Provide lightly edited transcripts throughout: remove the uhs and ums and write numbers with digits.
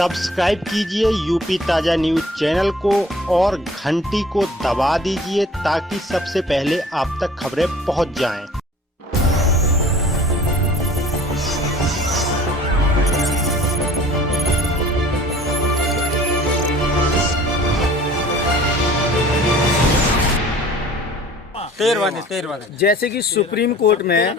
Subscribe कीजिए UP ताजा news channel को और घंटी को दबा दीजिए ताकि सबसे पहले आप तक खबरें पहुंच जाएं। जैसे कि सुप्रीम कोर्ट में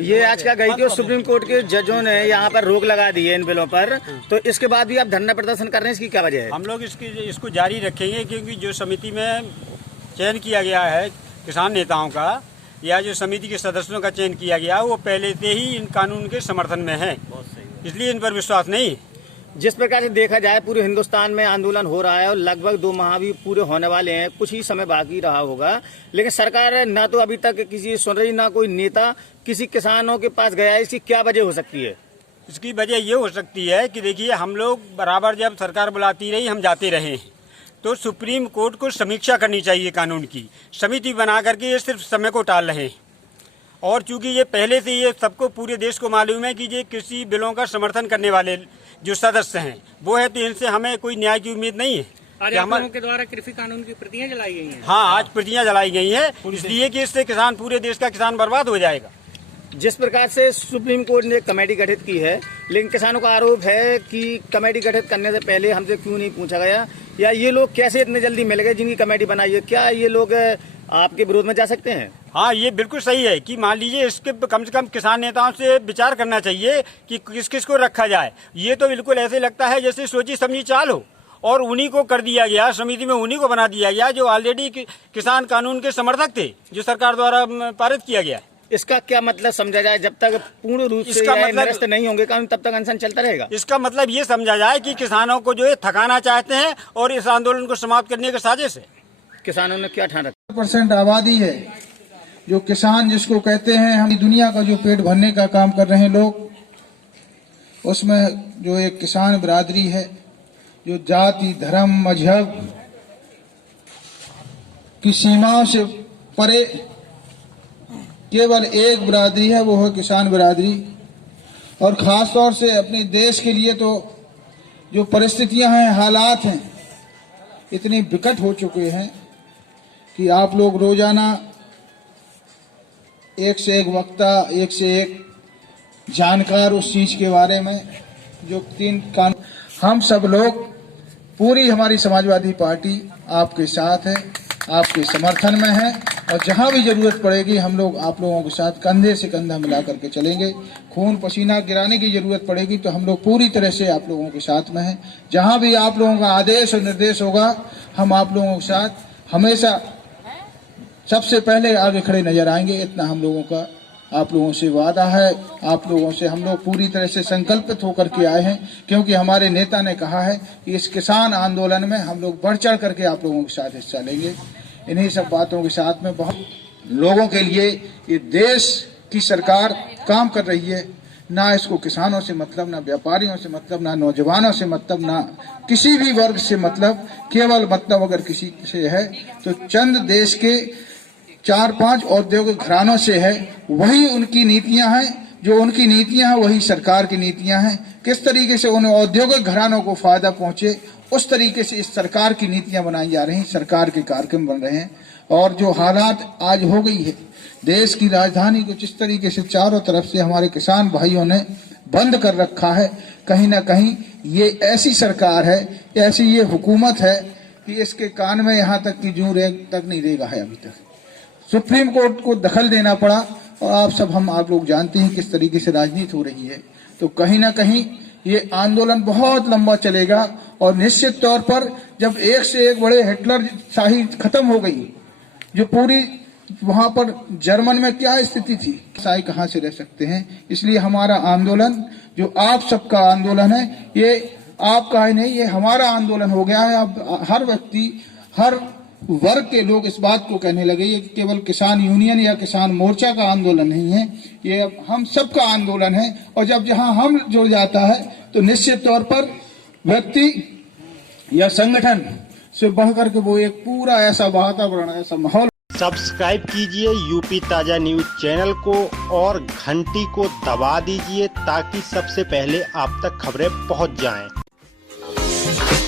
ये आज क्या गई थी और सुप्रीम कोर्ट के जजों ने यहाँ पर रोक लगा दी है इन बिलों पर, तो इसके बाद भी आप धरना प्रदर्शन कर रहे हैं, इसकी क्या वजह है? हम लोग इसको जारी रखेंगे क्योंकि जो समिति में चयन किया गया है किसान नेताओं का या जो समिति के सदस्यों का चयन किया गया वो पहले से ही इन कानून के समर्थन में है, इसलिए इन पर विश्वास नहीं। जिस प्रकार से देखा जाए पूरे हिंदुस्तान में आंदोलन हो रहा है और लगभग 2 माह भी पूरे होने वाले हैं, कुछ ही समय बाकी रहा होगा, लेकिन सरकार ना तो अभी तक किसी सुन रही, ना कोई नेता किसी किसानों के पास गया है। इसकी क्या वजह हो सकती है? इसकी वजह ये हो सकती है कि देखिए हम लोग बराबर जब सरकार बुलाती रही हम जाते रहे, तो सुप्रीम कोर्ट को समीक्षा करनी चाहिए कानून की, समिति बना करके ये सिर्फ समय को टाल रहे हैं। और चूंकि ये पहले से ये सबको पूरे देश को मालूम है कि ये कृषि बिलों का समर्थन करने वाले जो सदस्य हैं वो है, तो इनसे हमें कोई न्याय की उम्मीद नहीं है। आज आप लोगों के द्वारा कृषि कानून की प्रतियां जलाई गई हैं। हाँ, आज प्रतियां जलाई गई हैं, इसलिए कि इससे किसान, पूरे देश का किसान बर्बाद हो जाएगा। जिस प्रकार से सुप्रीम कोर्ट ने कमेटी गठित की है, लेकिन किसानों का आरोप है कि कमेटी गठित करने से पहले हमसे क्यों नहीं पूछा गया, या ये लोग कैसे इतने जल्दी मिल गए जिनकी कमेटी बनाई है? क्या ये लोग आपके विरोध में जा सकते हैं? हाँ, ये बिल्कुल सही है कि मान लीजिए इसके कम से कम किसान नेताओं से विचार करना चाहिए कि किस किस को रखा जाए। ये तो बिल्कुल ऐसे लगता है जैसे सोची समझी चाल हो, और उन्हीं को कर दिया गया, समिति में उन्हीं को बना दिया गया जो ऑलरेडी किसान कानून के समर्थक थे, जो सरकार द्वारा पारित किया गया है। इसका क्या मतलब समझा जाए? जब तक पूर्ण रूप से निरस्त नहीं होंगे कानून तब तक अनशन चलता रहेगा? इसका मतलब ये समझा जाए कि किसानों को जो है थकाना चाहते हैं और इस आंदोलन को समाप्त करने की साजिश है। किसानों ने क्या ठान रखा? 50% आबादी है जो किसान जिसको कहते हैं, हम दुनिया का जो पेट भरने का काम कर रहे हैं लोग, उसमें जो एक किसान बिरादरी है जो जाति, धर्म, मजहब की सीमाओं से परे केवल एक बिरादरी है, वो है किसान बिरादरी। और ख़ास तौर से अपने देश के लिए तो जो परिस्थितियां हैं, हालात हैं, इतने विकट हो चुके हैं कि आप लोग रोजाना एक से एक वक्ता, एक से एक जानकार उस चीज के बारे में जो 3 कानून, हम सब लोग, पूरी हमारी समाजवादी पार्टी आपके साथ है, आपके समर्थन में है, और जहां भी जरूरत पड़ेगी हम लोग आप लोगों के साथ कंधे से कंधा मिला करके चलेंगे। खून पसीना गिराने की जरूरत पड़ेगी तो हम लोग पूरी तरह से आप लोगों के साथ में हैं। जहां भी आप लोगों का आदेश और निर्देश होगा हम आप लोगों के साथ हमेशा सबसे पहले आगे खड़े नजर आएंगे। इतना हम लोगों का आप लोगों से वादा है, आप लोगों से हम लोग पूरी तरह से संकल्पित होकर के आए हैं, क्योंकि हमारे नेता ने कहा है कि इस किसान आंदोलन में हम लोग बढ़ चढ़ करके आप लोगों के साथ हिस्सा लेंगे। इन्हीं सब बातों के साथ में बहुत लोगों के लिए ये देश की सरकार काम कर रही है। ना इसको किसानों से मतलब, ना व्यापारियों से मतलब, ना नौजवानों से मतलब, ना किसी भी वर्ग से मतलब, केवल मतलब अगर किसी से है तो चंद देश के 4-5 औद्योगिक घरानों से है। वही उनकी नीतियां हैं, जो उनकी नीतियां हैं वही सरकार की नीतियां हैं। किस तरीके से उन औद्योगिक घरानों को फायदा पहुंचे उस तरीके से इस सरकार की नीतियां बनाई जा रही हैं, सरकार के कार्यक्रम बन रहे हैं। और जो हालात आज हो गई है, देश की राजधानी को जिस तरीके से चारों तरफ से हमारे किसान भाइयों ने बंद कर रखा है, कहीं ना कहीं ये ऐसी सरकार है, ऐसी ये हुकूमत है कि इसके कान में यहाँ तक कि जूं रेग तक नहीं रेगा है। अभी तक सुप्रीम कोर्ट को दखल देना पड़ा, और आप लोग जानते हैं किस तरीके से राजनीति हो रही है। तो कहीं ना कहीं ये आंदोलन बहुत लंबा चलेगा, और निश्चित तौर पर जब एक से एक बड़े हिटलर शाही खत्म हो गई, जो पूरी वहां पर जर्मन में क्या स्थिति थी, शाही कहां से रह सकते हैं। इसलिए हमारा आंदोलन जो आप सबका आंदोलन है, ये आपका ही नहीं, ये हमारा आंदोलन हो गया है। अब हर व्यक्ति, हर वर्ग के लोग इस बात को कहने लगे ये केवल किसान यूनियन या किसान मोर्चा का आंदोलन नहीं है, ये अब हम सबका आंदोलन है। और जब जहां हम जुड़ जाता है तो निश्चित तौर पर व्यक्ति या संगठन से बढ़कर के वो एक पूरा ऐसा वातावरण, ऐसा माहौल। सब्सक्राइब कीजिए यूपी ताजा न्यूज चैनल को और घंटी को दबा दीजिए ताकि सबसे पहले आप तक खबरें पहुंच जाएं। है।